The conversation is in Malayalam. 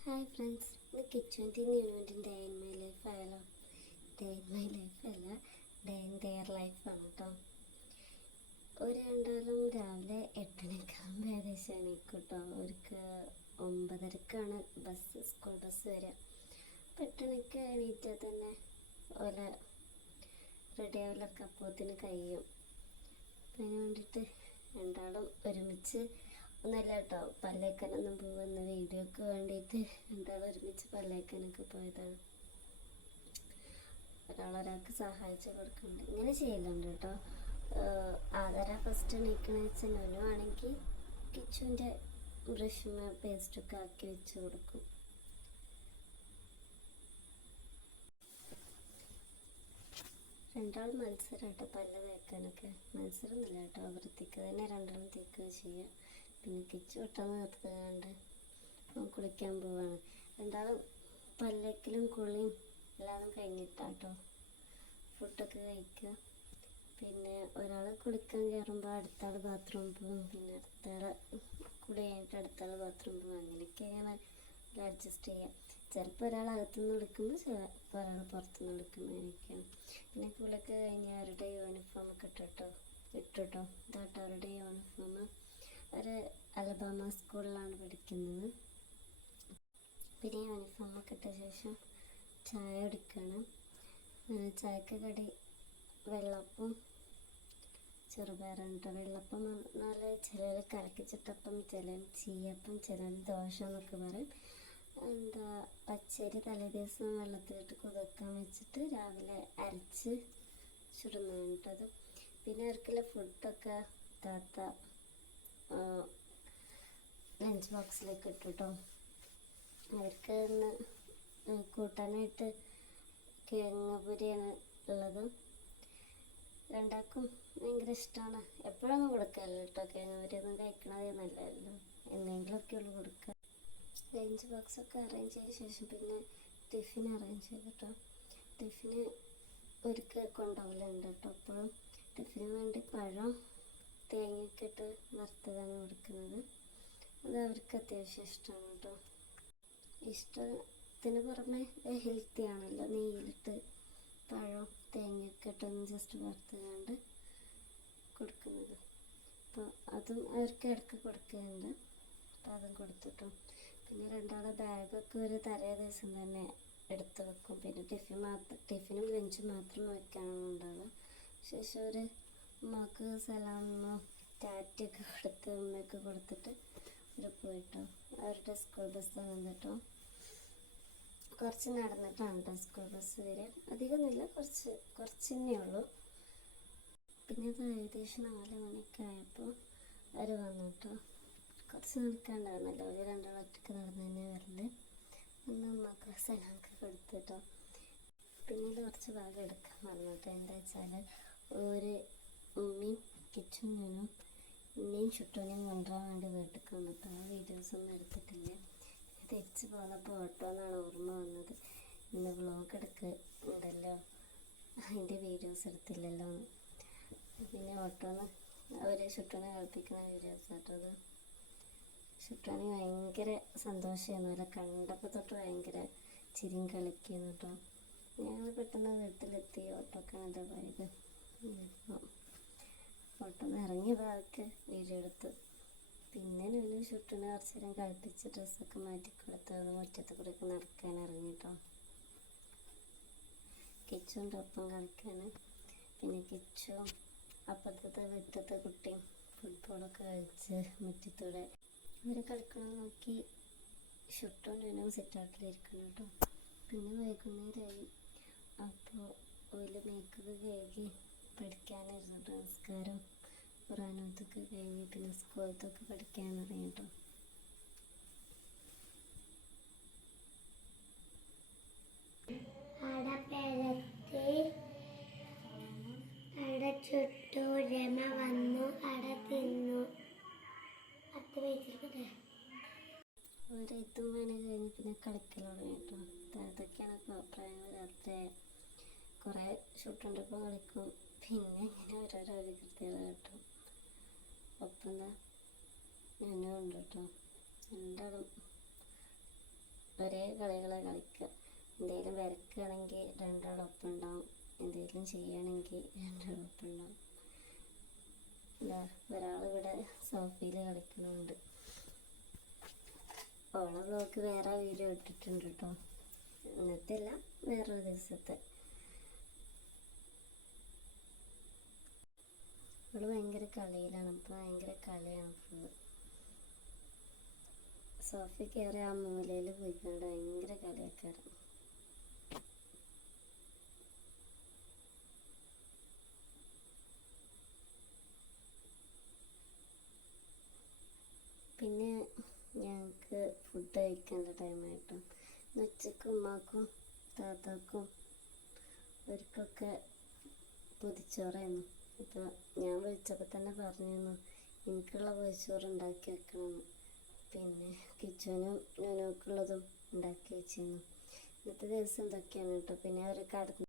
ഹായ് ഫ്രണ്ട്സ് ഇത് കിച്ചൺ ന്യൂവിന്റെ ഡേ ഇൻ മൈ ലൈഫ് ആയാലോ ഡേ ഇൻ മൈ ലൈഫ് അല്ല ഡേ ഇൻ ദെയർ ലൈഫാണ് കേട്ടോ ഒരു രണ്ടാളും രാവിലെ എട്ടരക്കാകുമ്പോൾ ഏകദേശം എണീക്കും കേട്ടോ അവർക്ക് ഒമ്പതരക്കാണ് ബസ് സ്കൂൾ ബസ് വരിക. അപ്പോൾ എട്ടരക്ക് എണീറ്റാൽ തന്നെ ഓലെ റെഡി ആവലൊക്കെ അപ്പോത്തിന് കഴിയും. അതിന് വേണ്ടിയിട്ട് രണ്ടാളും ഒരുമിച്ച് ഒന്നല്ല കേട്ടോ. പല്ലേക്കനൊന്നും പോകുന്ന വീഡിയോക്ക് വേണ്ടിയിട്ട് എന്താ ഒരുമിച്ച് പല്ലേക്കനൊക്കെ പോയതാണ്. ഒരാളൊരാൾക്ക് സഹായിച്ചു കൊടുക്കുന്നുണ്ട്. ഇങ്ങനെ ചെയ്യലുണ്ട് കേട്ടോ. ആധാര ഫസ്റ്റ് എണീക്കണെന്ന് വെച്ചാൽ നൊനു ആണെങ്കിൽ കിച്ചുവിന്റെ ബ്രഷുമ പേസ്റ്റൊക്കെ ആക്കി വെച്ച് കൊടുക്കും. രണ്ടാൾ മത്സരം കേട്ടോ പല്ല് തേക്കാനൊക്കെ. മത്സരമൊന്നുമില്ല കേട്ടോ. വൃത്തിക്ക് തന്നെ രണ്ടാളും തേക്കുക ചെയ്യുക പിന്നെ കിച്ചു പെട്ടെന്ന് നിർത്തുകയാണ്ട് കുളിക്കാൻ പോവാണ്. രണ്ടാളും പല്ലക്കിലും കുളിയും എല്ലാം കഴിഞ്ഞിട്ടാട്ടോ ഫുഡൊക്കെ കഴിക്കുക. പിന്നെ ഒരാൾ കുളിക്കാൻ കയറുമ്പോൾ അടുത്താൾ ബാത്റൂം പോകും പിന്നെ അടുത്ത ആൾ കുളി കഴിഞ്ഞിട്ട് അടുത്താൾ ബാത്റൂം പോകും അങ്ങനെയൊക്കെ ഞാൻ അഡ്ജസ്റ്റ് ചെയ്യാം ചിലപ്പോൾ ഒരാൾ അകത്തുനിന്ന് വിളിക്കുമ്പോൾ ചിലപ്പോൾ ഒരാൾ പുറത്തുനിന്ന് വിളിക്കുമ്പോൾ അങ്ങനെയൊക്കെയാണ്. പിന്നെ കുളിയൊക്കെ കഴിഞ്ഞ് അവരുടെ യൂണിഫോം ഒക്കെ ഇട്ടിട്ടോ ഇട്ടിട്ടോ. ഇതാട്ടോ അവരുടെ യൂണിഫോം അവർ അലബാമ സ്കൂളിലാണ് പഠിക്കുന്നത്. പിന്നെ യൂണിഫോം ഒക്കെ ഇട്ട ശേഷം ചായ എടുക്കണം ചായക്ക് കടി വെള്ളപ്പം. ചെറുപയറാണ് വെള്ളപ്പം പറഞ്ഞാൽ ചിലർ കലക്കിച്ചിട്ടപ്പം ചിലർ ചീയപ്പം ചിലർ ദോശ എന്നൊക്കെ പറയും. എന്താ പച്ചരി തലേ ദിവസം വെള്ളത്തിലിട്ട് കുതിർക്കാൻ വെച്ചിട്ട് രാവിലെ അരച്ച് ചുടുന്നതാണ് കേട്ടോ അത് പിന്നെ അവർക്കുള്ള ഫുഡൊക്കെ താത്ത ലഞ്ച് ബോക്സിലേക്ക് ഇട്ടു കേട്ടോ അവർക്ക് ഇന്ന് കൂട്ടാനായിട്ട് കിഴങ്ങ് പൊരിയാണ് ഉള്ളത്. രണ്ടാക്കും ഭയങ്കര ഇഷ്ടമാണ് എപ്പോഴൊന്നും കൊടുക്കാറില്ല കേട്ടോ കിഴങ്ങ് പൊരിയൊന്നും കഴിക്കണത് നല്ലതല്ലോ. എന്തെങ്കിലുമൊക്കെ ഉള്ളു കൊടുക്കുക ലഞ്ച് ബോക്സൊക്കെ അറേഞ്ച് ചെയ്ത ശേഷം പിന്നെ ടിഫിൻ അറേഞ്ച് ചെയ്തു കേട്ടോ ടിഫിന് ഒരുക്ക് കൊണ്ടുപോകലുണ്ട് കേട്ടോ അപ്പോഴും ടിഫിന് വേണ്ടി പഴം തേങ്ങയൊക്കെ ഇട്ട് വറുത്തതാണ് കൊടുക്കുന്നത്. അത് അവർക്ക് അത്യാവശ്യം ഇഷ്ടമാണ് കേട്ടോ ഇഷ്ടത്തിന് പുറമെ ഹെൽത്തി ആണല്ലോ. നെയ്യിലിട്ട് പഴം തേങ്ങയൊക്കെ ഇട്ടൊന്ന് ജസ്റ്റ് വറുത്തുകൊണ്ട് കൊടുക്കുന്നത്. അപ്പോൾ അതും അവർക്ക് ഇടയ്ക്ക് കൊടുക്കുന്നുണ്ട് അപ്പോൾ അതും കൊടുത്തിട്ടു. പിന്നെ രണ്ടാളെ ബാഗൊക്കെ ഒരു തലേ ദിവസം തന്നെ എടുത്ത് വെക്കും. പിന്നെ ടിഫിൻ മാത്രം ടിഫിനും ലഞ്ചും മാത്രം വയ്ക്കാനുണ്ടാവുക ശേഷം ഒരു ഉമ്മക്ക് സലാം ടാറ്റയൊക്കെ കൊടുത്ത് ഉമ്മയൊക്കെ കൊടുത്തിട്ട് ഒരു പോയിട്ടോ. അവരുടെ സ്കൂൾ ബസ് കേട്ടോ. കുറച്ച് നടന്നിട്ടാണ് കേട്ടോ സ്കൂൾ ബസ് വരെ അധികമൊന്നുമില്ല കുറച്ച് കുറച്ച് തന്നെ ഉള്ളൂ. പിന്നെ അത് ഏകദേശം നാല് മണിയൊക്കെ ആയപ്പോൾ അവർ വന്നു കേട്ടോ കുറച്ച് നടക്കാണ്ടായിരുന്നല്ലോ അവർ രണ്ടാളും ഒറ്റയ്ക്ക് നടന്നു തന്നെ വരൽ. ഒന്ന് ഉമ്മക്ക് സലാമൊക്കെ കൊടുത്തു കേട്ടോ പിന്നീട് കുറച്ച് ഭാഗം എടുക്കാൻ പറഞ്ഞു കേട്ടോ എന്താ വെച്ചാൽ ഒരു ഉമ്മയും കിച്ചനും ഇന്നെയും ചുട്ടൂനെയും കൊണ്ടുവരാൻ വേണ്ടി വീട്ടിൽ വന്നിട്ട് ആ വീഡിയോസ് ഒന്നും എടുത്തിട്ടില്ല. തിരിച്ച് പോന്നപ്പോൾ ഓട്ടോ എന്നാണ് ഓർമ്മ വന്നത്. ഇന്ന് വ്ളോഗ് എടുക്കുന്നുണ്ടല്ലോ. അതിന്റെ വീഡിയോസ് എടുത്തില്ലല്ലോ. പിന്നെ ഓട്ടോന്ന് അവർ ചുട്ടനെ കളിപ്പിക്കുന്ന വീഡിയോസ് കേട്ടോ അത്. ചുട്ടാണി ഭയങ്കര സന്തോഷമായിരുന്നു അല്ല കണ്ടപ്പോൾ തൊട്ട് ഭയങ്കര ചിരിയും കളിക്കുന്നു കേട്ടോ ഞങ്ങൾ പെട്ടെന്ന് വീട്ടിലെത്തി. ഓട്ടോക്ക് അങ്ങനത്തെ പോയത് ഓട്ടോന്ന് ഇറങ്ങിയപ്പോൾ അതൊക്കെ വീഡിയോ എടുത്തു പിന്നെ ഞാൻ ചുട്ടിനെ കുറച്ച് നേരം കളിപ്പിച്ച് ഡ്രസ്സൊക്കെ മാറ്റി അത് മുറ്റത്ത് കൂടെയൊക്കെ നടക്കാൻ ഇറങ്ങി കേട്ടോ കിച്ചുന്റെ ഒപ്പം കളിക്കാൻ പിന്നെ കിച്ചു അപ്പുറത്തെ വീട്ടത്തെ കുട്ടിയും ഫുട്ബോളൊക്കെ കളിച്ച് മുറ്റത്തൂടെ. ഇവരെ കളിക്കണം നോക്കി ഷുട്ടോണ്ടും സിറ്റൗട്ടിലിരിക്കണം കേട്ടോ. പിന്നെ വൈകുന്നേരമായി അപ്പോൾ ഓയിൽ മേക്കപ്പ് കഴുകി പഠിക്കാനായിരുന്നു നമസ്കാരം ഖുറാനത്തൊക്കെ കഴിഞ്ഞ് പിന്നെ സ്കൂളത്തൊക്കെ പഠിക്കാൻ തുടങ്ങി കേട്ടോ അവിടെ പെരത്തി അവിടെ ചുട്ടു രമ വന്നു അട തിന്നു. പത്ത് വയസ്സിൽ ഒരു എത്തും പണി കഴിഞ്ഞ് പിന്നെ കളിക്കൽ കേട്ടോ ഇപ്പോൾ അഭിപ്രായങ്ങൾ. രാത്രി കുറേ ഷൂട്ടുണ്ടപ്പോൾ കളിക്കും. പിന്നെ ഇങ്ങനെ ഓരോരോ വികൃതികൾ കിട്ടും ഒപ്പം ഞാനും ഉണ്ട് കേട്ടോ രണ്ടാളും ഒരേ കളികളെ കളിക്കുക എന്തെങ്കിലും വരക്കുകയാണെങ്കിൽ രണ്ടാളൊപ്പം ഉണ്ടാവും എന്തെങ്കിലും ചെയ്യണമെങ്കിൽ രണ്ടാളൊപ്പം ഉണ്ടാവും എന്താ ഒരാൾ ഇവിടെ സോഫയിൽ കളിക്കുന്നുണ്ട് ഓളെ ബ്ലോക്ക് വേറെ വീഡിയോ ഇട്ടിട്ടുണ്ട് കേട്ടോ ഇന്നത്തെ അല്ല വേറൊരു ദിവസത്തെ. അവൾ ഭയങ്കര കളിയിലാണ്. ഇപ്പൊ ഭയങ്കര കളിയാണ് ഫുള്ള് സോഫി കയറി ആ മൂലയിൽ പോയിക്കൊണ്ട് ഭയങ്കര കളിയാക്കാറ് പിന്നെ ഞങ്ങൾക്ക് ഫുഡ് കഴിക്കേണ്ട ടൈമായിട്ടു ഉച്ചക്കും ഉമ്മാക്കും താത്താക്കും അവർക്കൊക്കെ പൊതിച്ചോറായിരുന്നു. അപ്പോൾ ഞാൻ വിളിച്ചപ്പോൾ തന്നെ പറഞ്ഞിരുന്നു എനിക്കുള്ള പൊതിച്ചോറ് ഉണ്ടാക്കി വെക്കണം. പിന്നെ കിച്ചനും ഞാനൊക്കെയുള്ളതും ഉണ്ടാക്കി വെച്ചിരുന്നു. ഇന്നത്തെ ദിവസം ഇതൊക്കെയാണ് കേട്ടോ. പിന്നെ അവർ കടന്നു